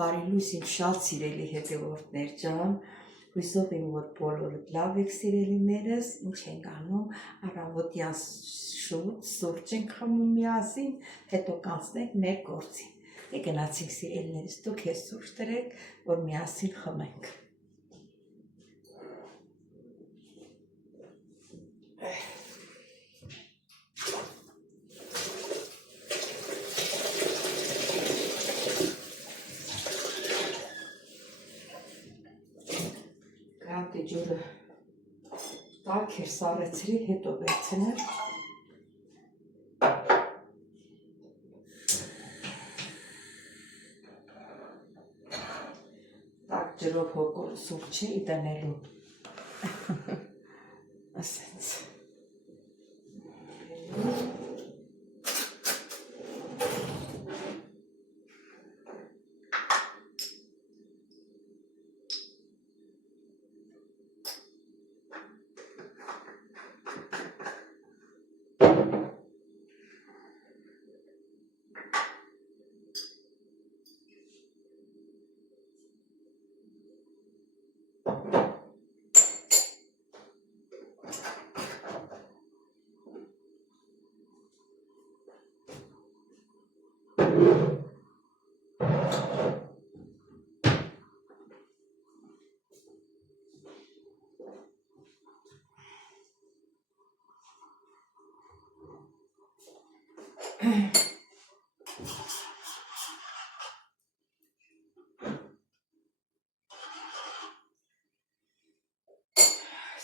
Բարի լույս իմ շատ սիրելի հետևորդներ ջան, հույսով եմ, որ բոլորդ լավ եք սիրելիներս, ինչ ենք անում, առավոտյան շուտ սուրճ ենք խմում միասին, հետո կանցնենք մեր գործին։ Գնացինք սիրելիներս, դուք ես սուրճ տրեք, որ միասին խմենք։ Գրանտի ջուրը տաք էր սառեցրի, հետո վերցնել։ Տաք ջրով հոգոր սուրճի դնելու։ Ասենց։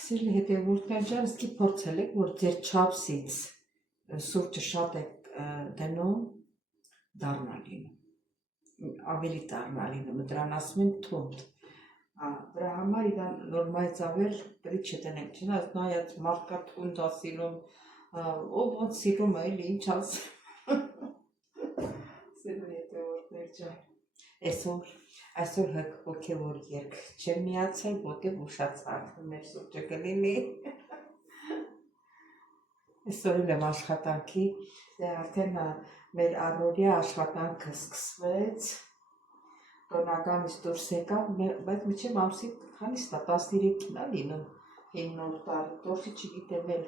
Սիրելի հետևորդներ ջան, սկի փորձել եք, որ ձեր չափսից սուրճը շատ եք դնում, դառնա լինում, ավելի դառնա լինում, դրան ասում են թունդ։ Դրա համար իրան նորմայից ավել պետք չդնենք, չնայած նայած մարդկա թունդ ա սիրում, ով ոնց սիրում է, էլի ինչ ասեմ։ Սիրելի հետևորդներ ջան, այսօր հոգևոր երգ չեմ միացել, որտեղ ուշացանք մեր սուրճը կլինի։ Այսօր եմ աշխատանքի, արդեն մեր առօրյա աշխատանքը սկսվեց, տոնականից դուրս եկավ, բայց մինչև ամսի քանիսն է, 13-ին է լինում, 5 տարի, դուրսի չգիտեմ էլ,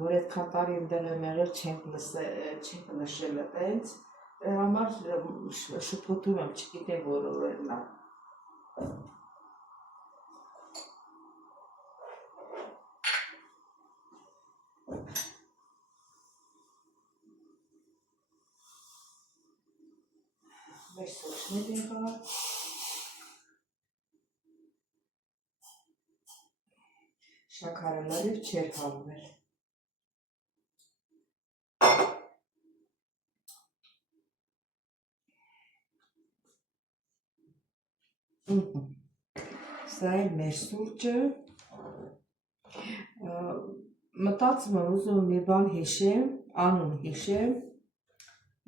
որ այդքան տարի ընդեղ եմ եղել չենք նշել այդպես, դրա համար շփոթում եմ, չգիտեմ որ օրերն է։ Մեր սուրճն էլ եղավ։ Շաքարը լրիվ չէր հավվել։ Սա էլ մեր սուրճը, մտածում եմ ուզում մի բան հիշեմ, անուն հիշեմ,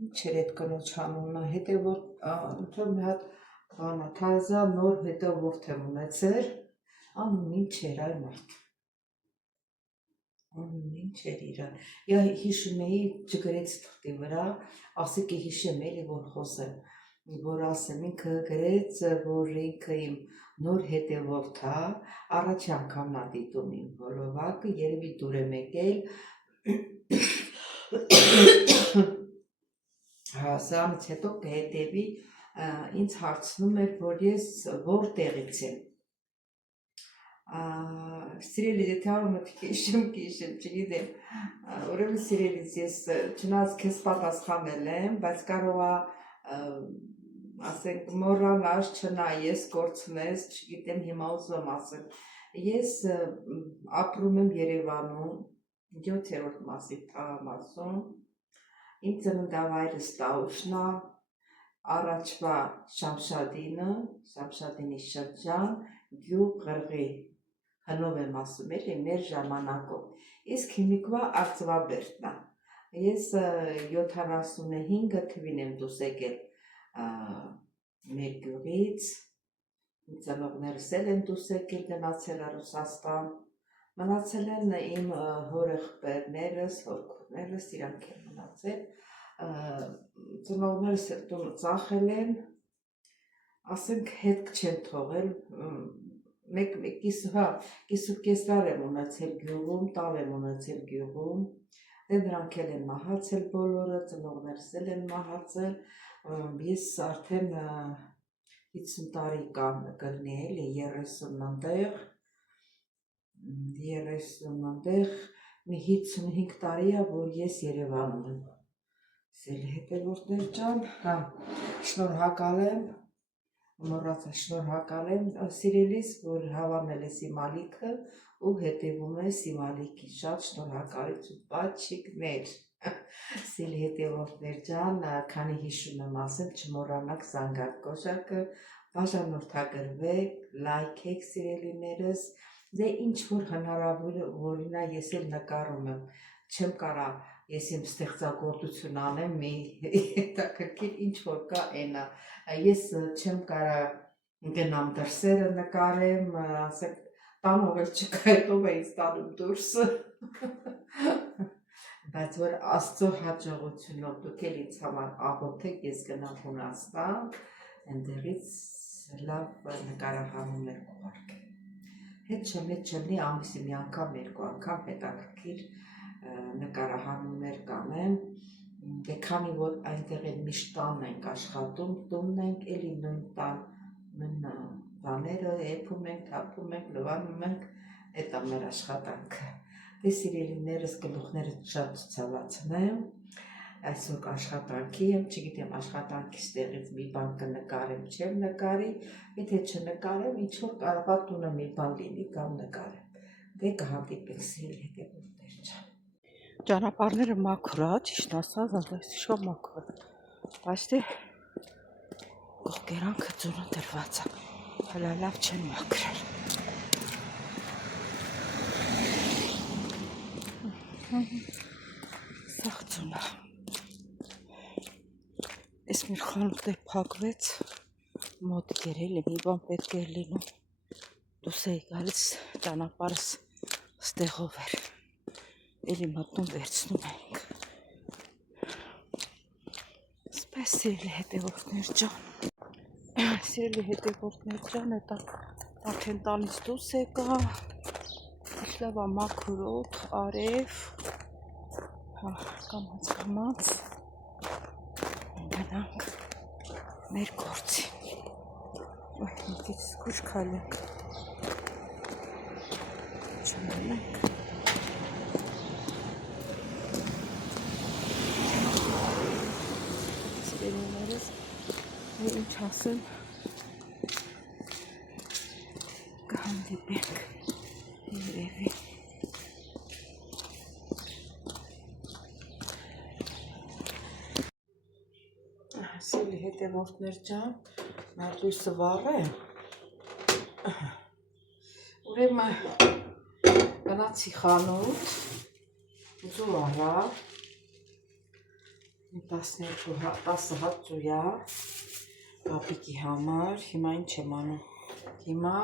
ինչ էր այդ կնոջ անունը, հետևորդ մի հատ բանը, թազա նոր հետևորդ եմ ունեցել, անուն ինչ էր այ մարդ, անուն ինչ էր իրան, հիշում էի չգրեց թղթի վրա, ասիք է հիշեմ էլի որ խոսեմ, որ ասեմ ինքը գրեց, որ ինքը իմ նոր հետևորդ է, առաջի անգամն է դիտում իմ հոլովակը, երևի դուր եմ եկել, սրանից հետո կհետևի, ինձ հարցնում էր, որ ես որտեղից եմ, սիրելիս եթե անունը կհիշեմ, չգիտեմ, ուրեմն սիրելիս ես չնայած քեզ պատասխանել եմ, բայց կարող է ասենք մոռանաս, չնայես, կորցնես, չգիտեմ հիմա ուզում ասեմ, ես ապրում եմ Երևանում, 7-րդ մասի թաղամասում, իմ ծննդավայրս Տաուշն է, առաջվա Շամշադինի շրջան, գյուղ Ղրղի, հնով եմ ասում էլի մեր ժամանակով, իսկ հիմիկվա Արծվաբերդն է, ես 75 թվին եմ դուրս եկել մեր գյուղից, ծնողներս էլ են դուրս եկել գնացել Ռուսաստան, մնացել են իմ հորեղբայրներս, հորքուրներս, իրանք են մնացել, ծնողներս էլ տունը ծախել են, ասենք հետ չեն թողել, կիսուկես դար եմ ունեցել գյուղում, տալ եմ ունեցել գյուղում, դե նրանք էլ են մահացել բոլորը, ծնողներս էլ են մահացել, ես արդեն 50 տարի կլինի էլի 30 մի 55 տարի է, որ ես Երևանում եմ։ Սիրելի հետևորդներ ջան, շնորհակալ եմ, շնորհակալ եմ սիրելիս, որ հավանել ես իմ ալիքը ու հետևում ես իմ ալիքի, շատ շնորհակալություն, պատշիկներ։ Սիրելի հետևորդներ ջան, քանի հիշում եմ ասել, չմոռանաք զանգակ կոժակը, բաժանորդագրվեք, լայքեք սիրելիներս, դե ինչ որ հնարավորինա ես էլ նկարում եմ, չեմ կարա ես իմ ստեղծագործություն անեմ, մի հետաքրքիր ինչ որ կա էնա, ես չեմ կարա գնամ դրսերը նկարեմ, ասեք տանող էլ չկա, հետով էինք տանում դուրսը, բայց որ Աստծո հաջողությունով դուք էլ ինձ համար աղոթեք, ես գնամ Հունաստան, այնտեղից լավ նկարահանումներ կուղարկեմ։ Հետ չլնի ամիսի մի անգամ, երկու անգամ հետաքրքիր նկարահանումներ կանեմ, դե քանի որ այնտեղ էլ միշտ տանն ենք աշխատում, տունն ենք, էլի նույն տաները եփում ենք, թափում ենք, լվանում ենք, էդ է մեր աշխատանքը։ Դե սիրելիներս գլուխները շատ ցավացնեմ, այսօր աշխատանքի եմ, չգիտեմ աշխատանքից տեղից մի բան կնկարեմ, չեմ նկարի, եթե չնկարեմ, ինչ որ կարողա տունը մի բան լինի կամ նկարեմ։ Դե կհանդիպենք սիրելի հետևորդներ ջան։ Ճանապարհները մաքուր է, ճիշտ ասած, այսօր մաքուր է, բայց դե կողքերանքը ձյունը դրված է, հələ լավ չեն մաքրել։ Սաղ ձյունը։ Այս մեր խանութը փակվեց, մոտ գերել է, մի բան պետք էր լինում, դուս էի գալիս ճանապարհս ստեղով էր, էլի մտնում վերցնում ենք։ Սպես սիրելի հետևորդներ ջան, սիրելի հետևորդներ ջան, էտա արդեն տանից դուրս եկա, լավ է մաքուր օդ, արև, կամաց գնանք մեր գործին, միտից կուչ քայլենք, չմնենք, սիրելիներս, ինչ ասեմ, կհանդիպենք երևի։ Սիրելի հետևորդներ ջան, լույսը վառ է, ուրեմն գնացի խանութ, ձու առա, 10 հատ ձույա, պապիկի համար, հիմա ինչ եմ անում, հիմա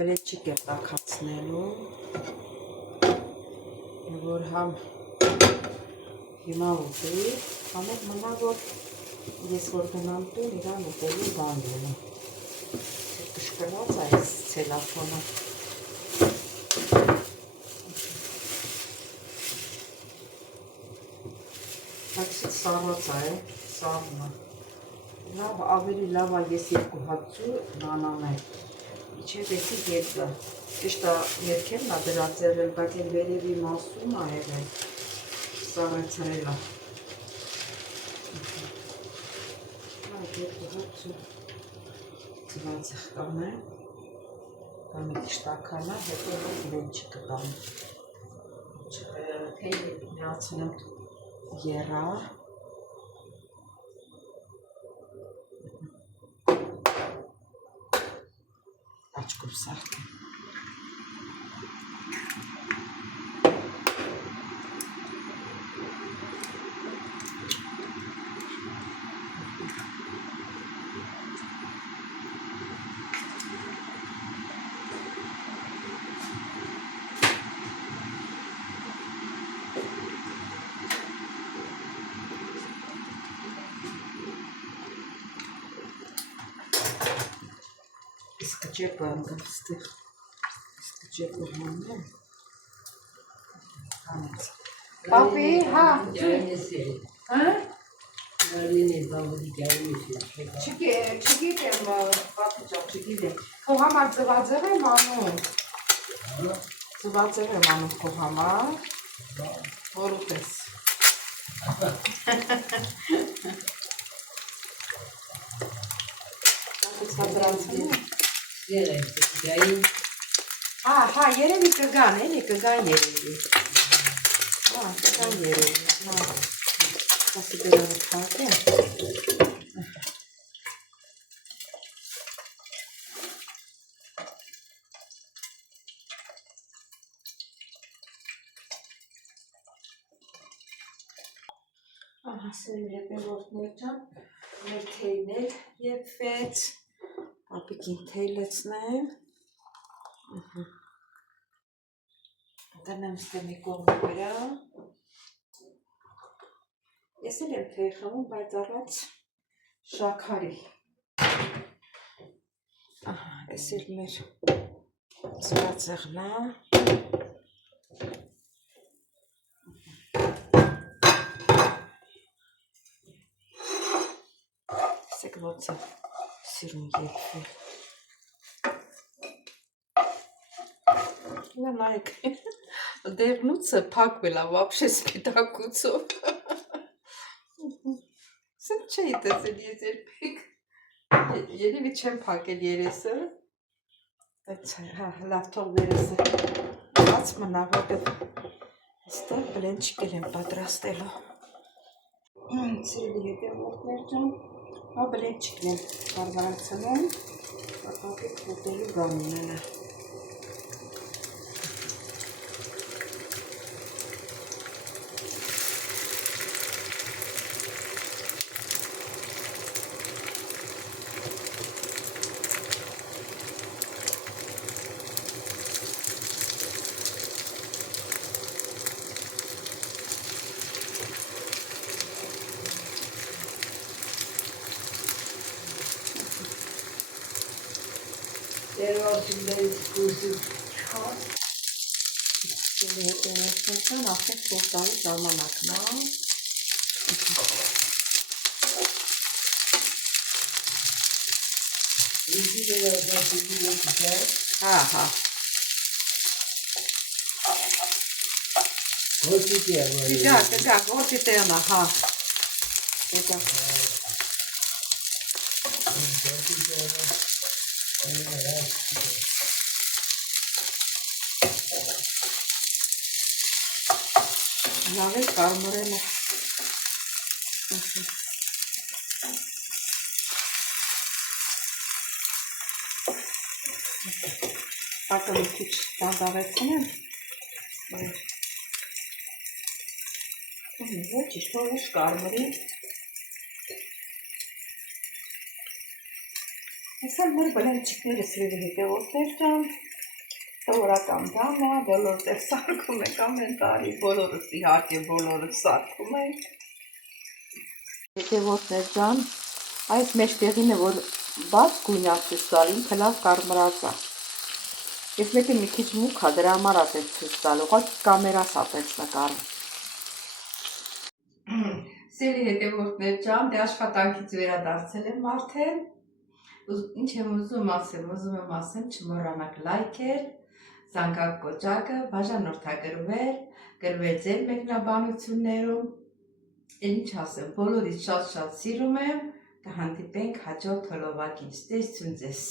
բլեչիկ եմ տաքացնելու, որ համ հիմա ուտի, համետ մնա, որ ես որ գնամ տուն, իրան ուտելու բան լինի, կշկրված այս ցելոֆանը, Հակսից սառած է, սառնը, ավելի լավ է ես երկու հատ ձու նանանել, իչև եսի երկը, ճիշտ է երկերն է դրածերել, բայց են վերևի մասում է եղել, սառեցրել է, երկու հատ ձու ձված է խտանեմ, կամի կշտականա, հետո լենչ կտամ, թեյ միացնեմ երա, աչկով սարքեմ, ջեպը ստեղ ջեպը հանեմ հանեց Պապի, հա, հա չգիտեմ պապի ջան, չգիտեմ քո համար ձվածեղ եմ անում ձվածեղ եմ անում քո համար որ ուտես Հա, երևի կգան, էլի կգան երևի Հա, կգան երևի Ասի դրանը թակեմ Ասել հետևորդներ ջան, մեր թեյն էլ եփվեց, պապիկին թեյ լցնեմ, դնեմ ստե մի կողմի վրա, ես էլ եմ թեյ խմում, բայց առած շաքարի, ես էլ մեր ձվածեղն է, Սեք ոնց է սիրուն եփվել Նա նայեք դեղնուցը փակվել է вообще սպիտակուցով Սենց չէի տեսել ես երբեք Երևի չեմ փակել երեսը լավ թող երեսը բաց մնա որտեղ այստեղ բլենչիկ եմ պատրաստելու Սիրելի հետևորդներ ջան Հա բլենչիկն եմ կարվարացնում Պապիկ ուտելու բան ունենա Արդեն սորտալի ժամանակն է Հա Կգա, գործի տեղնա, հա Կգա Լավ է կարմրել է Պակը մի քիչ դանդաղեցնեմ Ճիշտ ուշ կարմրի Հեսա մեր բլենչիկները սիրելի հետևորդներ ջան Սովորական բան է, բոլորս էլ սարքում ենք ամեն տարի, բոլորս իհարկե բոլորս սարքում ենք Հետևորդներ ջան, այս մեջտեղին է, որ բաց գույնած է ստալ, ինքը լավ կարմրած է Ես մեկը մի քիչ մուք է, դրա համար ասեց ցույց տալ, ուղղակի կամերաս ապեց նկարում Սիրելի հետևորդներ ջան, դե աշխատանքից վերադարձել եմ արդեն Ինչ եմ ուզում ասեմ, չմոռանաք լայքել, զանգակ կոճակը, բաժանորդագրվել, գրվել ձեր մեկնաբանություններում Ինչ ասեմ, բոլորից շատ-շատ սիրում եմ, կհանդիպենք հաջորդ հոլովակին, ստեսություն ձեզ